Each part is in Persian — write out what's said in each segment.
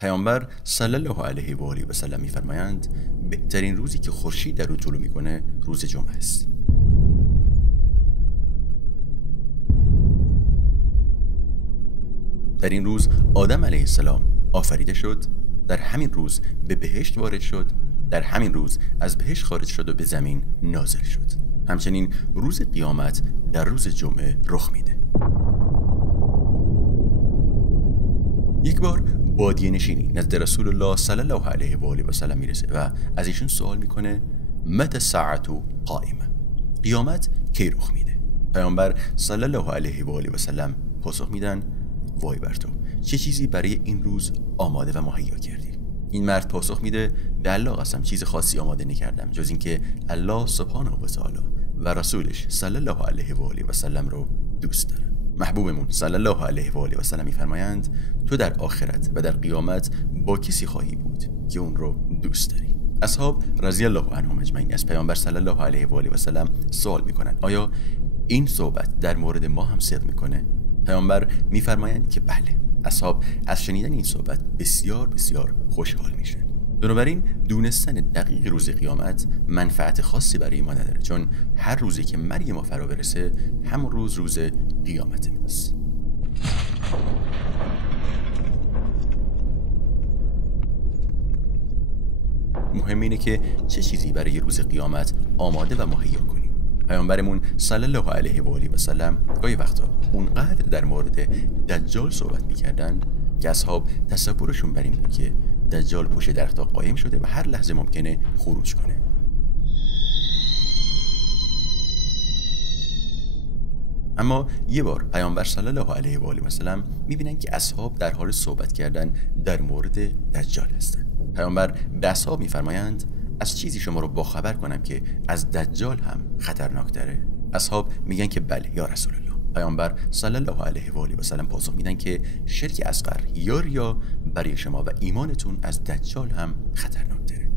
پیامبر صلی الله علیه و آله و سلم می‌فرمایند بهترین روزی که خورشید در اون طلوع میکنه روز جمعه است. در این روز آدم علیه السلام آفریده شد، در همین روز به بهشت وارد شد، در همین روز از بهشت خارج شد و به زمین نازل شد. همچنین روز قیامت در روز جمعه رخ میده. یک بار بادیه نشینی نزد رسول الله صلی الله علیه و آله و سلم میرسه و از ایشون سوال میکنه متى الساعة قائمه؟ قیامت کی رخ میده؟ پیامبر صلی الله علیه و آله و سلم پاسخ میدن وای بر تو، چه چیزی برای این روز آماده و مهیا کردی؟ این مرد پاسخ میده به الله قسم چیز خاصی آماده نکردم جز اینکه الله سبحانه و تعالی و رسولش صلی الله علیه و آله و سلم رو دوست داره. محبوبمون صلی الله علیه و آله و سلم میفرمایند تو در آخرت و در قیامت با کسی خواهی بود که اون رو دوست داری. اصحاب رضی الله عنهم اجمعین از پیامبر صلی الله علیه و آله و سلم سوال میکنن آیا این صحبت در مورد ما هم صدق میکنه؟ پیامبر میفرمایند که بله. اصحاب از شنیدن این صحبت بسیار بسیار خوشحال میشن. بنابراین دونستن دقیق روز قیامت منفعت خاصی برای ما نداره، چون هر روزی که مرگ ما فرا برسه همون روز قیامت ماست. مهم اینه که چه چیزی برای روز قیامت آماده و مهیا کنیم. پیامبرمون صلی الله علیه و آله و سلم گاهی وقتا اونقدر در مورد دجال صحبت میکردن که اصحاب تصورشون بر این بود که دجال پشت درخت قایم شده و هر لحظه ممکنه خروج کنه. اما یه بار پیامبر صلی الله علیه و آله و سلم میبینن که اصحاب در حال صحبت کردن در مورد دجال هستن. پیامبر به اصحاب میفرمایند از چیزی شما رو باخبر کنم که از دجال هم خطرناک‌تره؟ اصحاب میگن که بله یا رسول الله. پیامبر صلی الله علیه و آله و سلم پاسخ میدن که شرک اصغر یا ریا برای شما و ایمانتون از دجال هم خطرناک‌تره.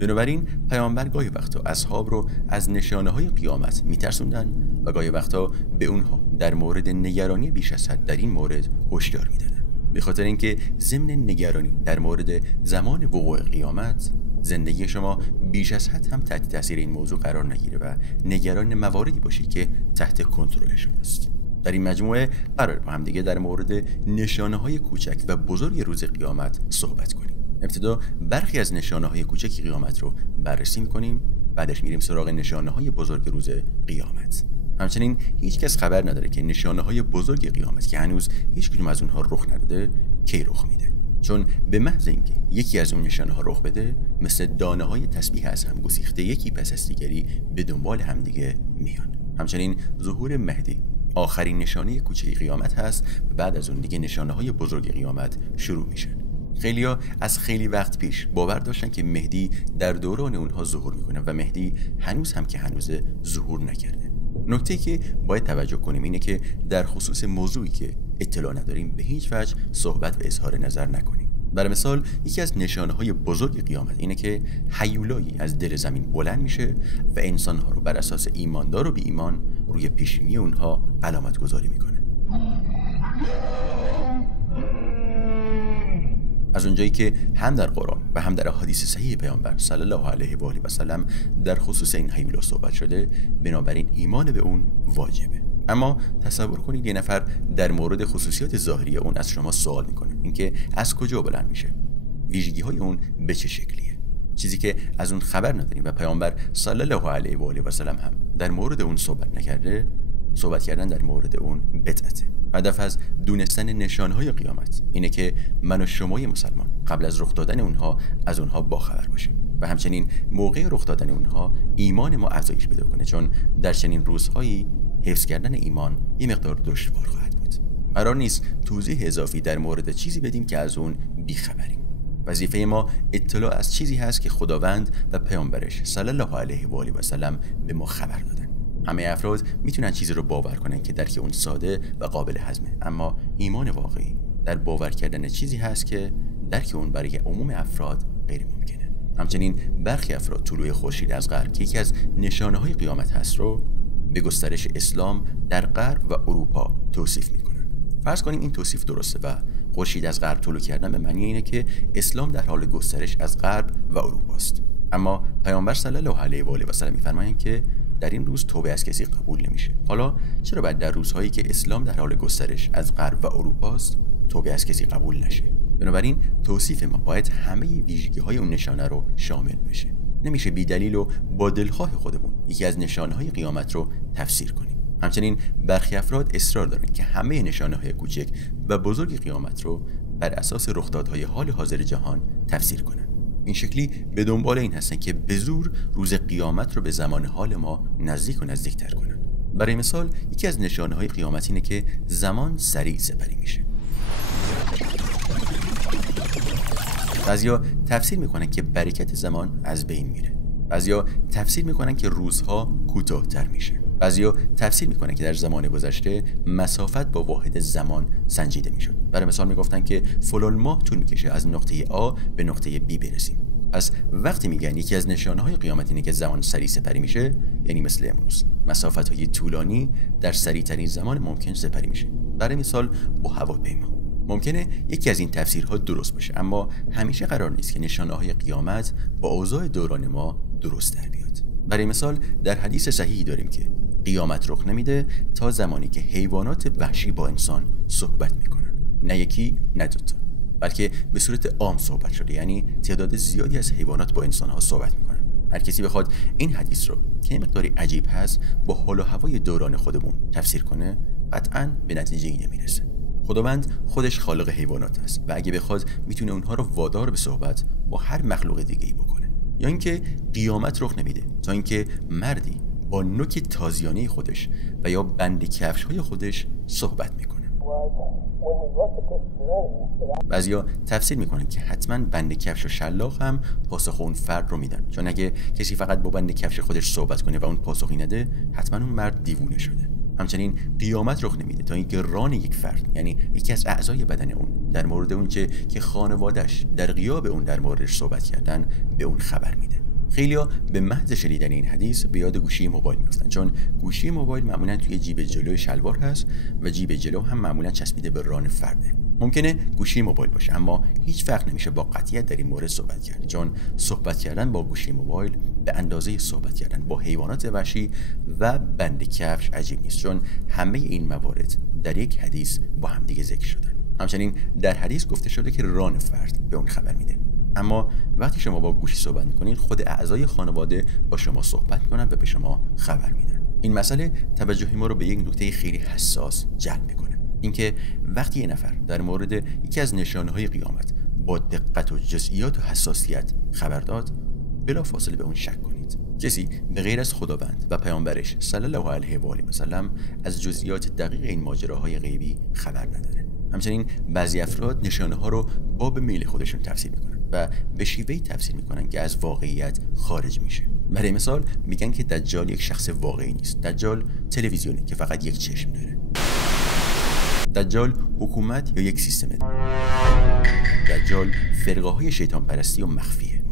بنابراین پیامبر گاهی وقتا اصحاب رو از نشانه‌های قیامت میترسوندن و گاهی وقتا به اونها در مورد نگرانی بیش از حد در این مورد هشدار میدادن. به خاطر اینکه ضمن نگرانی در مورد زمان وقوع قیامت زندگی شما بیش از حد هم تحت تاثیر این موضوع قرار نگیره و نگران مواردی باشید که تحت کنترل شماست. در این مجموعه قرار با هم دیگه در مورد نشانه‌های کوچک و بزرگ روز قیامت صحبت کنیم. ابتدا برخی از نشانه‌های کوچک قیامت رو بررسی می‌کنیم، بعدش میریم سراغ نشانه‌های بزرگ روز قیامت. همچنین هیچ کس خبر نداره که نشانه‌های بزرگ قیامت که هنوز هیچ کدوم از اونها رخ نداده کی رخ میده، چون به محض اینکه یکی از اون نشانه‌ها رخ بده مثل دانه‌های تسبیح از هم گسیخته یکی پس از دیگری به دنبال همدیگه میان. همچنین ظهور مهدی آخرین نشانه کوچه قیامت هست و بعد از اون دیگه نشانه‌های بزرگ قیامت شروع میشن. خیلیا از خیلی وقت پیش باور داشتن که مهدی در دوران اونها ظهور میکنه و مهدی هنوز هم که هنوز ظهور نکرده. نکته‌ای که باید توجه کنیم اینه که در خصوص موضوعی که اطلاع نداریم به هیچ وجه صحبت و اظهار نظر نکنیم. برای مثال یکی از نشانه‌های بزرگ قیامت اینه که هیولایی از دل زمین بلند میشه و انسان‌ها رو بر اساس ایماندار و بی ایمان روی پیشینی اونها علامت گذاری میکنه. از اونجایی که هم در قرآن و هم در احادیث صحیح پیامبر صلی الله علیه و آله و سلم در خصوص این هیولا صحبت شده، بنابراین ایمان به اون واجبه. اما تصور کنید یه نفر در مورد خصوصیات ظاهری اون از شما سوال میکنه، اینکه از کجا بلند میشه، ویژگی‌های اون به چه شکلیه، چیزی که از اون خبر نداریم و پیامبر صلی الله علیه و آله و سلم هم در مورد اون صحبت نکرده. صحبت کردن در مورد اون بدعته. هدف از دونستن نشانهای قیامت اینه که من و شمای مسلمان قبل از رخ دادن اونها از اونها باخبر باشیم و همچنین موقع رخ دادن اونها ایمان ما افزایش پیدا کنه، چون در چنین روزهایی حفظ کردن ایمان یه مقدار دشوار خواهد بود. قرار نیست توضیح اضافی در مورد چیزی بدیم که از اون بیخبریم. وظیفه ما اطلاع از چیزی هست که خداوند و پیامبرش صلی الله علیه و آله و سلم به ما خبر دادن. همه افراد میتونن چیزی رو باور کنن که درک اون ساده و قابل هضمه، اما ایمان واقعی در باور کردن چیزی هست که درک اون برای عموم افراد غیر ممکنه. همچنین برخی افراد طلوع خورشید از غرب که یکی از نشانه‌های قیامت هست رو به گسترش اسلام در غرب و اروپا توصیف میکنن. فرض کنیم این توصیف درسته و خورشید از غرب طلوع کردن به معنی اینه که اسلام در حال گسترش از غرب و اروپا است. اما پیامبر صلی الله علیه و آله و سلم می‌فرمایند که در این روز توبه از کسی قبول نمیشه. حالا چرا باید در روزهایی که اسلام در حال گسترش از غرب و اروپا است توبه از کسی قبول نشه؟ بنابراین توصیف ما باید همه ویژگی‌های اون نشانه رو شامل بشه. نمیشه بی دلیل و با دلخواه خودمون یکی از نشانه‌های قیامت رو تفسیر کنیم. همچنین برخی افراد اصرار دارن که همه نشانه‌های کوچک و بزرگ قیامت رو بر اساس رخدادهای حال حاضر جهان تفسیر کنن. این شکلی به دنبال این هستن که به زور روز قیامت رو به زمان حال ما نزدیک و نزدیکتر کنن. برای مثال یکی از نشانه‌های قیامت اینه که زمان سریع سپری میشه. بعضیا تفسیر میکنن که برکت زمان از بین میره. بعضیا تفسیر میکنن که روزها کوتاه‌تر میشه. بعضیا تفسیر میکنن که در زمان گذشته مسافت با واحد زمان سنجیده میشد. برای مثال میگفتن که فلان ماه طول میکشه از نقطه A به نقطه B برسیم. پس وقتی میگن یکی از نشانه‌های قیامت اینه که زمان سریع سپری میشه، یعنی مثل امروز مسافت‌های طولانی در سریع‌ترین زمان ممکن سپری میشه. برای مثال با هواپیما. ممکنه یکی از این تفسیرها درست باشه، اما همیشه قرار نیست که نشانه‌های قیامت با اوضاع دوران ما درست در بیاد. برای مثال در حدیث صحیحی داریم که قیامت رخ نمیده تا زمانی که حیوانات وحشی با انسان صحبت میکنن. نه یکی نه دوتا، بلکه به صورت عام صحبت شده، یعنی تعداد زیادی از حیوانات با انسان‌ها صحبت میکنن. هر کسی بخواد این حدیث رو که مقداری عجیب هست با حال و هوای دوران خودمون تفسیر کنه، قطعاً به نتیجه‌ای نمیرسه. خداوند خودش خالق حیوانات است و اگه بخواد میتونه اونها رو وادار به صحبت با هر مخلوق دیگه‌ای بکنه. یا اینکه قیامت رخ نمیده تا اینکه مردی با نوک تازیانه خودش و یا بند کفش‌های خودش صحبت میکنه. بعضیا تفسیر میکنن که حتما بند کفش و شلاق هم پاسخ اون فرد رو میدن، چون اگه کسی فقط با بند کفش خودش صحبت کنه و اون پاسخی نده، حتما اون مرد دیوونه شده. همچنین قیامت رخ نمیده تا اینکه ران یک فرد، یعنی یکی از اعضای بدن اون، در مورد اون که خانواده‌اش در غیاب اون در موردش صحبت کردن به اون خبر میده. خیلیا به محض شنیدن این حدیث به یاد گوشی موبایل میافتن، چون گوشی موبایل معمولا توی جیب جلوی شلوار هست و جیب جلو هم معمولا چسبیده به ران فرده. ممکنه گوشی موبایل باشه، اما هیچ فرق نمیشه با قطعیت در این مورد صحبت کرد، چون صحبت کردن با گوشی موبایل به اندازه صحبت کردن با حیوانات وحشی و بند کفش عجیب نیست، چون همه این موارد در یک حدیث با هم دیگه ذکر شدن. همچنین در حدیث گفته شده که ران فرد به اون خبر میده. اما وقتی شما با گوشی صحبت میکنید، خود اعضای خانواده با شما صحبت میکنن و به شما خبر میدن. این مسئله توجه ما رو به یک نکته خیلی حساس جلب میکنه، اینکه وقتی یه نفر در مورد یکی از نشانه‌های قیامت با دقت و جزئیات و حساسیت خبر داد، بلافاصله به اون شک کنید. کسی به غیر از خداوند و پیامبرش صلی الله علیه و آله و سلم از جزئیات دقیق این ماجراهای غیبی خبر نداره. همچنین بعضی افراد نشانه‌ها رو باب میل خودشون تفسیر میکنن و به شیوهی تفسیر میکنن که از واقعیت خارج میشه. برای مثال میگن که دجال یک شخص واقعی نیست. دجال تلویزیونه که فقط یک چشم داره. دجال حکومت یا یک سیستمه. دجال فرقه‌های شیطان پرستی و مخفیه.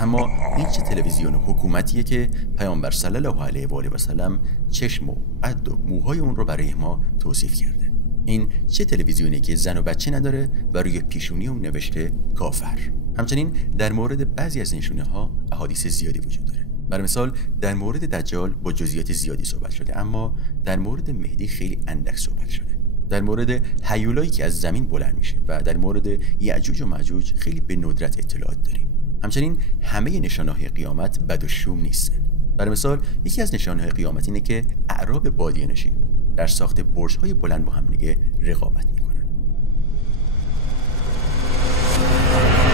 اما این چه تلویزیون حکومتیه که پیامبر صلی الله علیه و آله و سلم چشم و قد و موهای اون رو برای ما توصیف کرده؟ این چه تلویزیونی که زن و بچه نداره و روی پیشونی اون نوشته کافر؟ همچنین در مورد بعضی از نشونه ها احادیث زیادی وجود داره. برای مثال در مورد دجال با جزئیات زیادی صحبت شده، اما در مورد مهدی خیلی اندک صحبت شده. در مورد هیولایی که از زمین بلند میشه و در مورد یأجوج و مأجوج خیلی به ندرت اطلاعات داریم. همچنین همه نشانه‌های قیامت بد و شوم نیستن. برای مثال یکی از نشانه‌های قیامت اینه که اعراب بادیه نشین در ساخت برج‌های بلند با هم دیگه رقابت میکنن.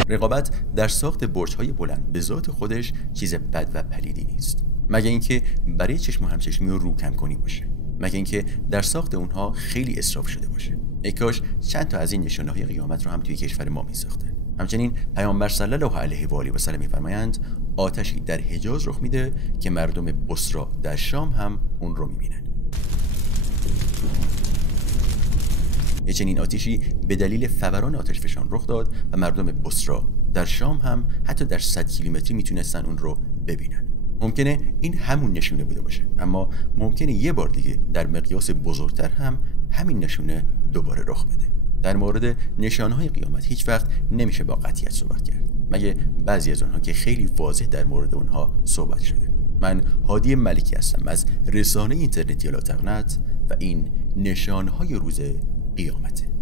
رقابت در ساخت برج‌های بلند به ذات خودش چیز بد و پلیدی نیست، مگه اینکه برای چشم و همچشمی و رو کم کنی باشه، مگه اینکه در ساخت اونها خیلی اسراف شده باشه. ای کاش چند تا از این نشانه‌های قیامت رو هم توی کشور ما می‌ساختن. همچنین پیامبر صلی الله علیه و آله و سلم می‌فرمایند آتشی در حجاز رخ میده که مردم بصره در شام هم اون رو می‌بینن. یه چنین آتشی به دلیل فوران آتشفشان رخ داد و مردم بصره در شام هم حتی در 100 کیلومتری میتونستن اون رو ببینن. ممکنه این همون نشونه بوده باشه، اما ممکنه یه بار دیگه در مقیاس بزرگتر هم همین نشونه دوباره رخ بده. در مورد نشانه‌های قیامت هیچ وقت نمیشه با قطعیت صحبت کرد، مگه بعضی از اونها که خیلی واضح در مورد اونها صحبت شده. من هادی ملکی هستم از رسانه اینترنتی لاتقنت و این نشانه‌های روز قیامته.